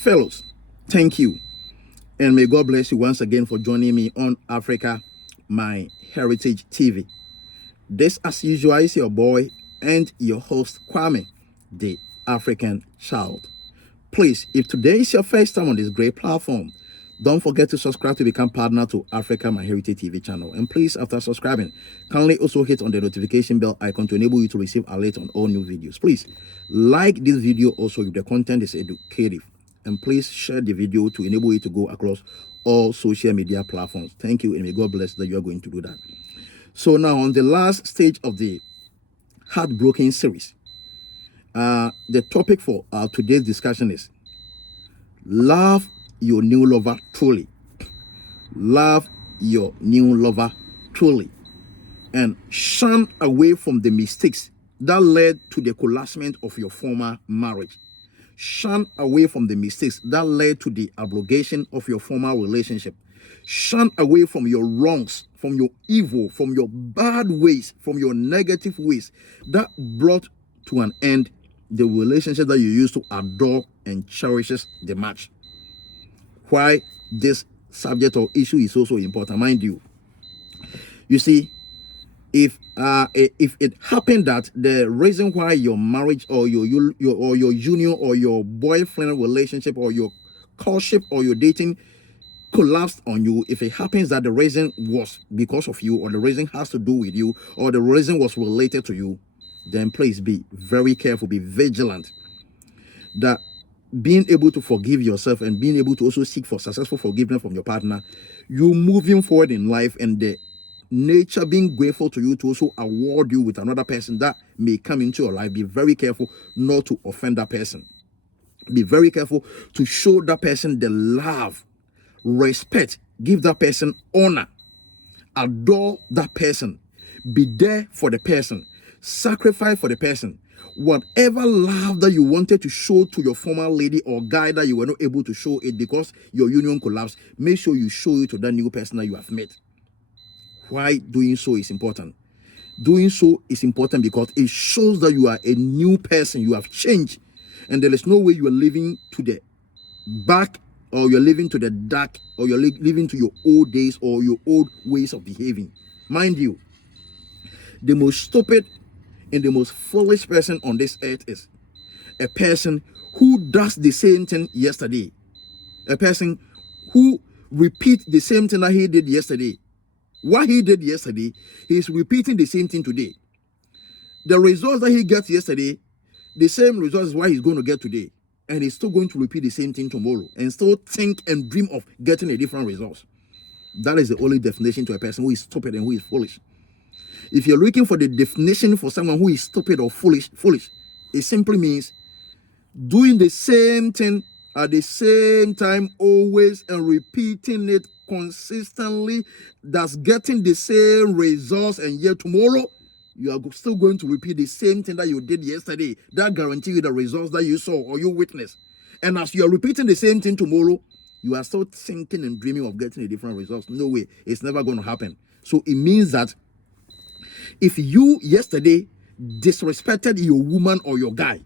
Fellows, thank you. And may God bless you once again for joining me on Africa, My Heritage TV. This, as usual, is your boy and your host, Kwame, the African Child. Please, if today is your first time on this great platform, don't forget to subscribe to become partner to Africa My Heritage TV channel. And please, after subscribing, kindly also hit on the notification bell icon to enable you to receive alerts on all new videos. Please, like this video also if the content is educative. And please share the video to enable you to go across all social media platforms. Thank you, and may God bless that you are going to do that. So now, on the last stage of the Heartbroken series, the topic for today's discussion is love your new lover truly. Love your new lover truly. And shun away from the mistakes that led to the collapsement of your former marriage. Shun away from the mistakes that led to the abrogation of your former relationship. Shun away from your wrongs, from your evil, from your bad ways, from your negative ways that brought to an end the relationship that you used to adore and cherishes the much. Why this subject or issue is also important, mind you. You see, if it happened that the reason why your marriage or your union or your boyfriend relationship or your courtship or your dating collapsed on you, if it happens that the reason was because of you, or the reason has to do with you, or the reason was related to you, then please be very careful, be vigilant that being able to forgive yourself and being able to also seek for successful forgiveness from your partner, you moving forward in life, and the nature being grateful to you to also award you with another person that may come into your life. Be very careful not to offend that person. Be very careful to show that person the love, respect, give that person honor, adore that person, be there for the person, sacrifice for the person. Whatever love that you wanted to show to your former lady or guy that you were not able to show it because your union collapsed, make sure you show it to that new person that you have met. Why doing so is important? Doing so is important because it shows that you are a new person. You have changed, and there is no way you are living to the back, or you're living to the dark, or you're living to your old days or your old ways of behaving. Mind you, the most stupid and the most foolish person on this earth is a person who does the same thing yesterday. A person who repeats the same thing that he did yesterday. What he did yesterday, he's repeating the same thing today. The results that he gets yesterday, the same results is what he's going to get today. And he's still going to repeat the same thing tomorrow and still think and dream of getting a different result. That is the only definition to a person who is stupid and who is foolish. If you're looking for the definition for someone who is stupid or foolish, it simply means doing the same thing at the same time always and repeating it consistently, that's getting the same results, and yet tomorrow you are still going to repeat the same thing that you did yesterday. That guarantee you the results that you saw or you witnessed. And as you are repeating the same thing tomorrow, you are still thinking and dreaming of getting a different results. No way, it's never going to happen. So it means that if you yesterday disrespected your woman or your guy,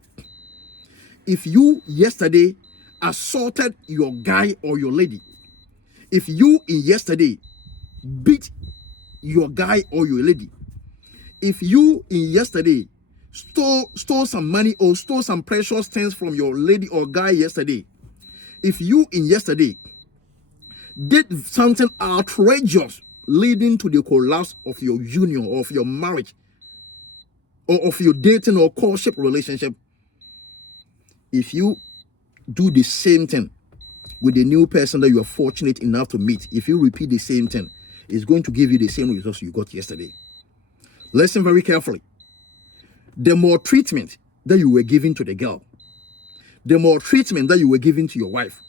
if you yesterday assaulted your guy or your lady, if you in yesterday beat your guy or your lady, if you in yesterday stole some money or stole some precious things from your lady or guy yesterday, if you in yesterday did something outrageous leading to the collapse of your union or of your marriage or of your dating or courtship relationship, if you do the same thing with the new person that you are fortunate enough to meet, if you repeat the same thing, it's going to give you the same results you got yesterday. Listen very carefully. The more treatment that you were giving to the girl, the more treatment that you were giving to your wife,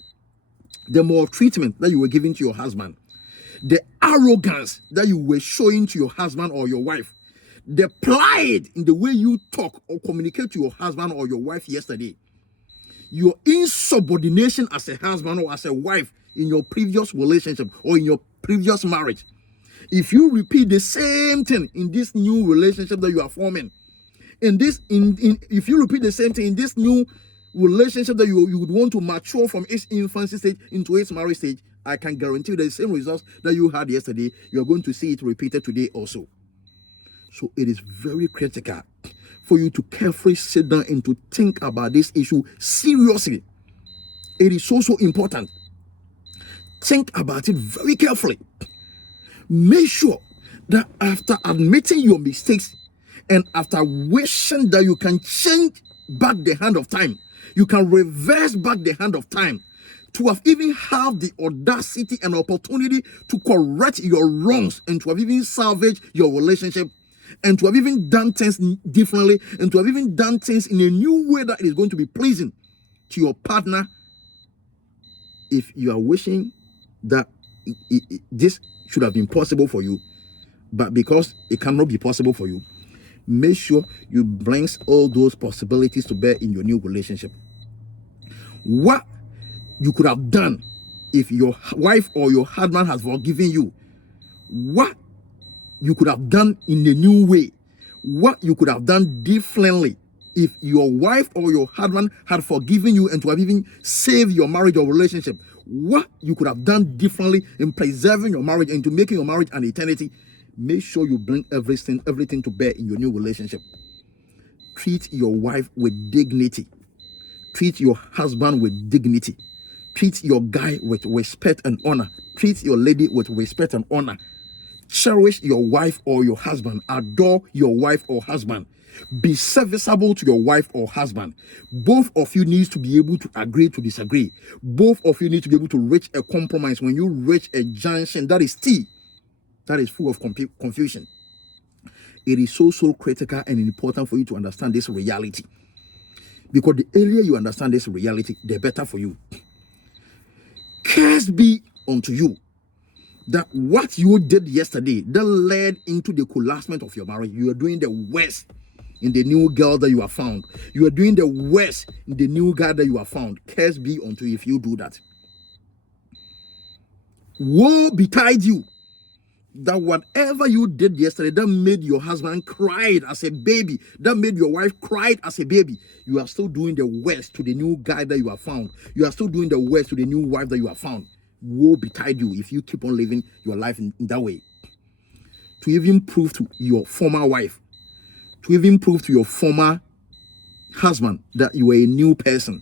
the more treatment that you were giving to your husband, the arrogance that you were showing to your husband or your wife, the pride in the way you talk or communicate to your husband or your wife yesterday, your insubordination as a husband or as a wife in your previous relationship or in your previous marriage, if you repeat the same thing in this new relationship that you are forming, if you repeat the same thing in this new relationship that you would want to mature from its infancy stage into its marriage stage, I can guarantee you the same results that you had yesterday, you're going to see it repeated today also. So it is very critical for you to carefully sit down and to think about this issue seriously. It is so important. Think about it very carefully. Make sure that after admitting your mistakes and after wishing that you can change back the hand of time, you can reverse back the hand of time, to have even have the audacity and opportunity to correct your wrongs and to have even salvaged your relationship and to have even done things differently and to have even done things in a new way that is going to be pleasing to your partner. If you are wishing that this should have been possible for you, but because it cannot be possible for you, make sure you bring all those possibilities to bear in your new relationship. What you could have done if your wife or your husband has forgiven you, what you could have done in a new way, what you could have done differently if your wife or your husband had forgiven you and to have even saved your marriage or relationship, what you could have done differently in preserving your marriage and to making your marriage an eternity. Make sure you bring everything to bear in your new relationship. Treat your wife with dignity. Treat your husband with dignity. Treat your guy with respect and honor. Treat your lady with respect and honor. Cherish your wife or your husband. Adore your wife or husband. Be serviceable to your wife or husband. Both of you need to be able to agree to disagree. Both of you need to be able to reach a compromise. When you reach a junction that is T, that is full of confusion. It is so critical and important for you to understand this reality. Because the earlier you understand this reality, the better for you. Curse be unto you that what you did yesterday that led into the collapsement of your marriage, you are doing the worst in the new girl that you have found. You are doing the worst in the new guy that you have found. Curse be unto you if you do that. Woe betide you that whatever you did yesterday that made your husband cry as a baby, that made your wife cry as a baby, you are still doing the worst to the new guy that you have found. You are still doing the worst to the new wife that you have found. Woe betide you if you keep on living your life in that way. To even prove to your former wife, to even prove to your former husband that you are a new person,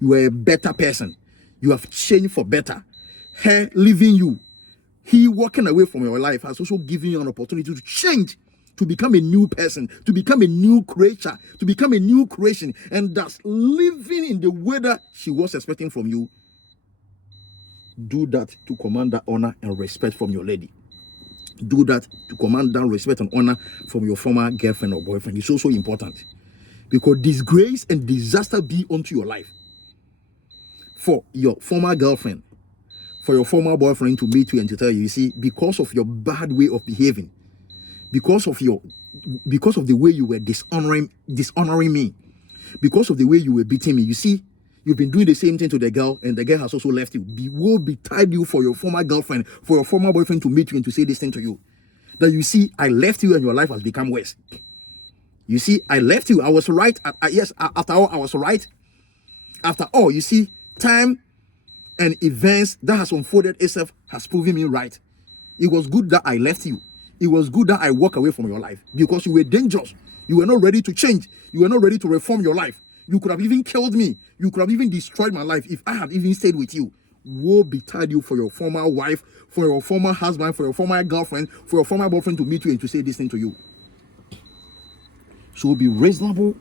you are a better person, you have changed for better. Her leaving you, he walking away from your life has also given you an opportunity to change, to become a new person, to become a new creature, to become a new creation, and thus living in the way that she was expecting from you. Do that to command that honor and respect from your lady. Do that to command that respect and honor from your former girlfriend or boyfriend. It's also important, because disgrace and disaster be unto your life. For your former girlfriend, for your former boyfriend to meet you and to tell you, you see, because of your bad way of behaving, because of the way you were dishonoring me, because of the way you were beating me, you see, you've been doing the same thing to the girl, and the girl has also left you. Woe betide you for your former girlfriend, for your former boyfriend to meet you and to say this thing to you. That you see, I left you and your life has become worse. You see, I left you. I was right. Yes, after all, I was right. After all, you see, time and events that has unfolded itself has proven me right. It was good that I left you. It was good that I walked away from your life, because you were dangerous. You were not ready to change. You were not ready to reform your life. You could have even killed me. You could have even destroyed my life if I had even stayed with you. Woe betide you for your former wife, for your former husband, for your former girlfriend, for your former boyfriend to meet you and to say this thing to you. So be reasonable,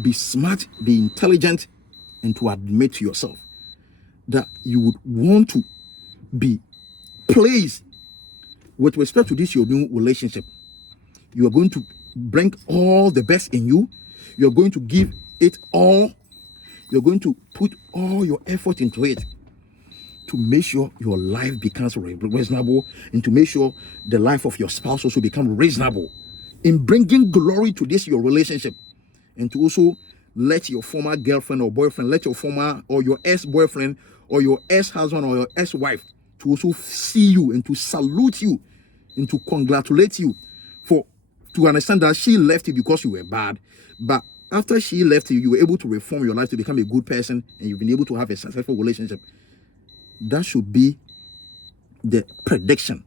be smart, be intelligent, and to admit to yourself that you would want to be placed with respect to this your new relationship. You are going to bring all the best in you. You are going to give it all. You're going to put all your effort into it to make sure your life becomes reasonable, and to make sure the life of your spouse also becomes reasonable, in bringing glory to this your relationship, and to also let your former girlfriend or boyfriend, let your former or your ex-boyfriend or your ex-husband or your ex-wife to also see you and to salute you and to congratulate you to understand that she left you because you were bad, but After she left you, you were able to reform your life to become a good person, and you've been able to have a successful relationship. That should be the prediction.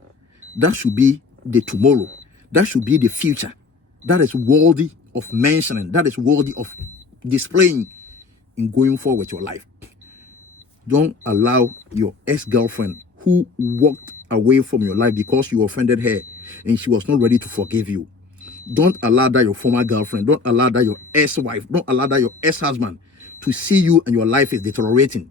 That should be the tomorrow. That should be the future. That is worthy of mentioning. That is worthy of displaying in going forward with your life. Don't allow your ex-girlfriend who walked away from your life because you offended her and she was not ready to forgive you. Don't allow that your former girlfriend, don't allow that your ex-wife, don't allow that your ex-husband to see you and your life is deteriorating,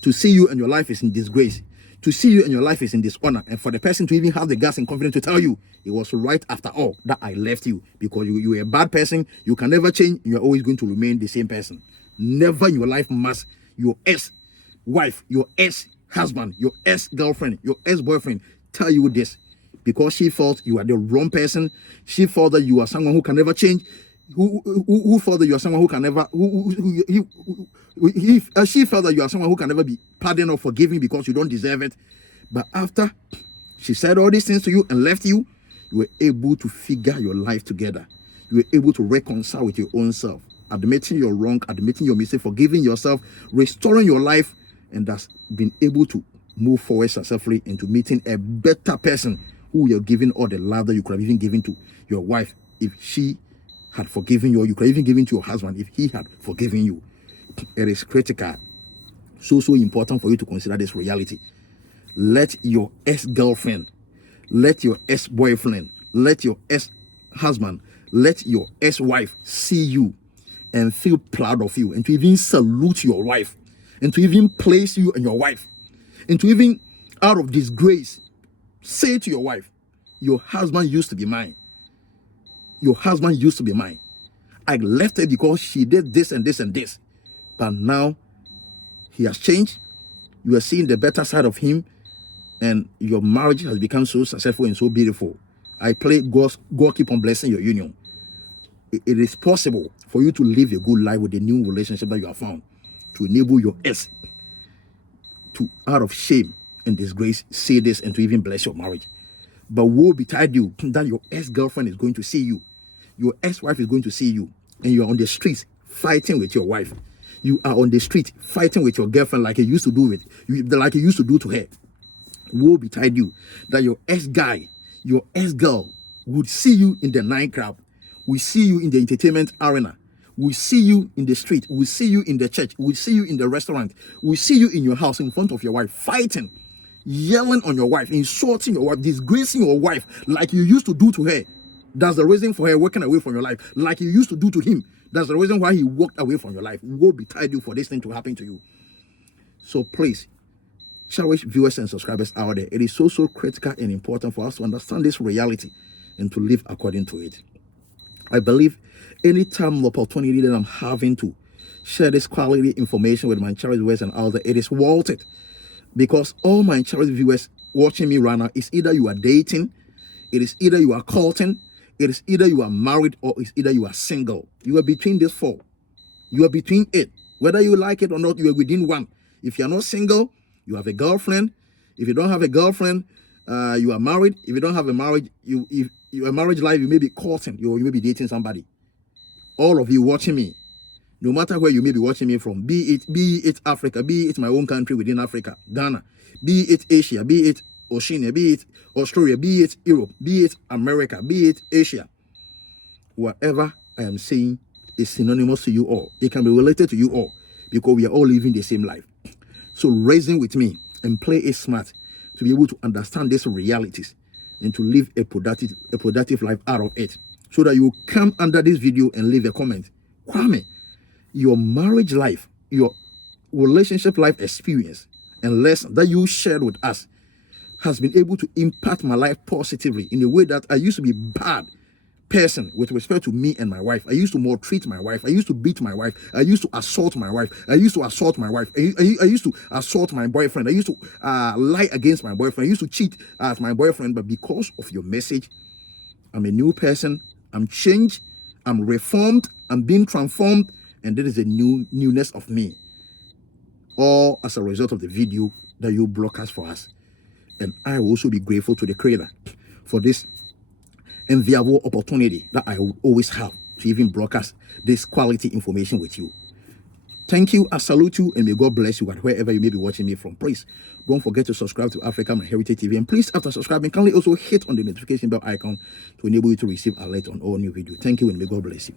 to see you and your life is in disgrace, to see you and your life is in dishonor, and for the person to even have the guts and confidence to tell you it was right after all that I left you because you were a bad person, you can never change, you're always going to remain the same person. Never in your life must your ex-wife, your ex-husband, your ex-girlfriend, your ex-boyfriend tell you this because she felt you are the wrong person. She felt that you are someone who can never change. Who felt that you are someone who can never she felt that you are someone who can never be pardoned or forgiven because you don't deserve it. But after she said all these things to you and left you, you were able to figure your life together. You were able to reconcile with your own self, admitting your wrong, admitting your mistake, forgiving yourself, restoring your life, and thus been able to move forward successfully into meeting a better person who you're giving all the love that you could have even given to your wife if she had forgiven you, or you could have even given to your husband if he had forgiven you. It is critical, so important for you to consider this reality. Let your ex-girlfriend, let your ex-boyfriend, let your ex-husband, let your ex-wife see you and feel proud of you, and to even salute your wife, and to even place you and your wife, and to even out of disgrace say to your wife, your husband used to be mine. Your husband used to be mine. I left her because she did this and this and this. But now he has changed. You are seeing the better side of him, and your marriage has become so successful and so beautiful. I pray God keep on blessing your union. It is possible for you to live a good life with the new relationship that you have found, to enable your ex to, out of shame and disgrace, say this and to even bless your marriage. But woe betide you that your ex-girlfriend is going to see you, your ex-wife is going to see you, and you're on the streets fighting with your wife. You are on the street fighting with your girlfriend like you used to do like you used to do to her. Woe betide you that your ex-guy, your ex-girl would see you in the nightclub, will see you in the entertainment arena, will see you in the street, will see you in the church, will see you in the restaurant, will see you in your house in front of your wife, fighting, yelling on your wife, insulting your wife, disgracing your wife like you used to do to her. That's the reason for her walking away from your life, like you used to do to him. That's the reason why he walked away from your life. Woe betide you for this thing to happen to you. So please, cherish viewers and subscribers out there. It is so critical and important for us to understand this reality and to live according to it. I believe any time, opportunity that I'm having to share this quality information with my cherished viewers and out there, it is worth it. Because all my cherished viewers watching me right now, is either you are dating, it is either you are courting, it is either you are married, or it's either you are single. You are between these four. You are between it. Whether you like it or not, you are within one. If you are not single, you have a girlfriend. If you don't have a girlfriend, you are married. If you don't have a marriage, if your marriage life, you may be courting, you may be dating somebody. All of you watching me, no matter where you may be watching me from, be it Africa, be it my own country within Africa, Ghana, be it Asia, be it Oceania, be it Australia, be it Europe, be it America, be it Asia. Whatever I am saying is synonymous to you all. It can be related to you all because we are all living the same life. So reason with me and play it smart to be able to understand these realities and to live a productive life out of it. So that you come under this video and leave a comment. Kwame, your marriage life, your relationship life experience and lesson that you shared with us has been able to impact my life positively in a way that I used to be bad person with respect to me and my wife. I used to maltreat my wife. I used to beat my wife. I used to assault my wife. I used to assault my wife. I used to assault my boyfriend. I used to lie against my boyfriend. I used to cheat as my boyfriend. But because of your message, I'm a new person. I'm changed. I'm reformed. I'm being transformed. And there is a newness of me. All as a result of the video that you broadcast for us. And I will also be grateful to the Creator for this enviable opportunity that I will always have to even broadcast this quality information with you. Thank you. I salute you, and may God bless you at wherever you may be watching me from. Please don't forget to subscribe to Africa My Heritage TV, and please, after subscribing, kindly also hit on the notification bell icon to enable you to receive alert on all new videos. Thank you, and may God bless you.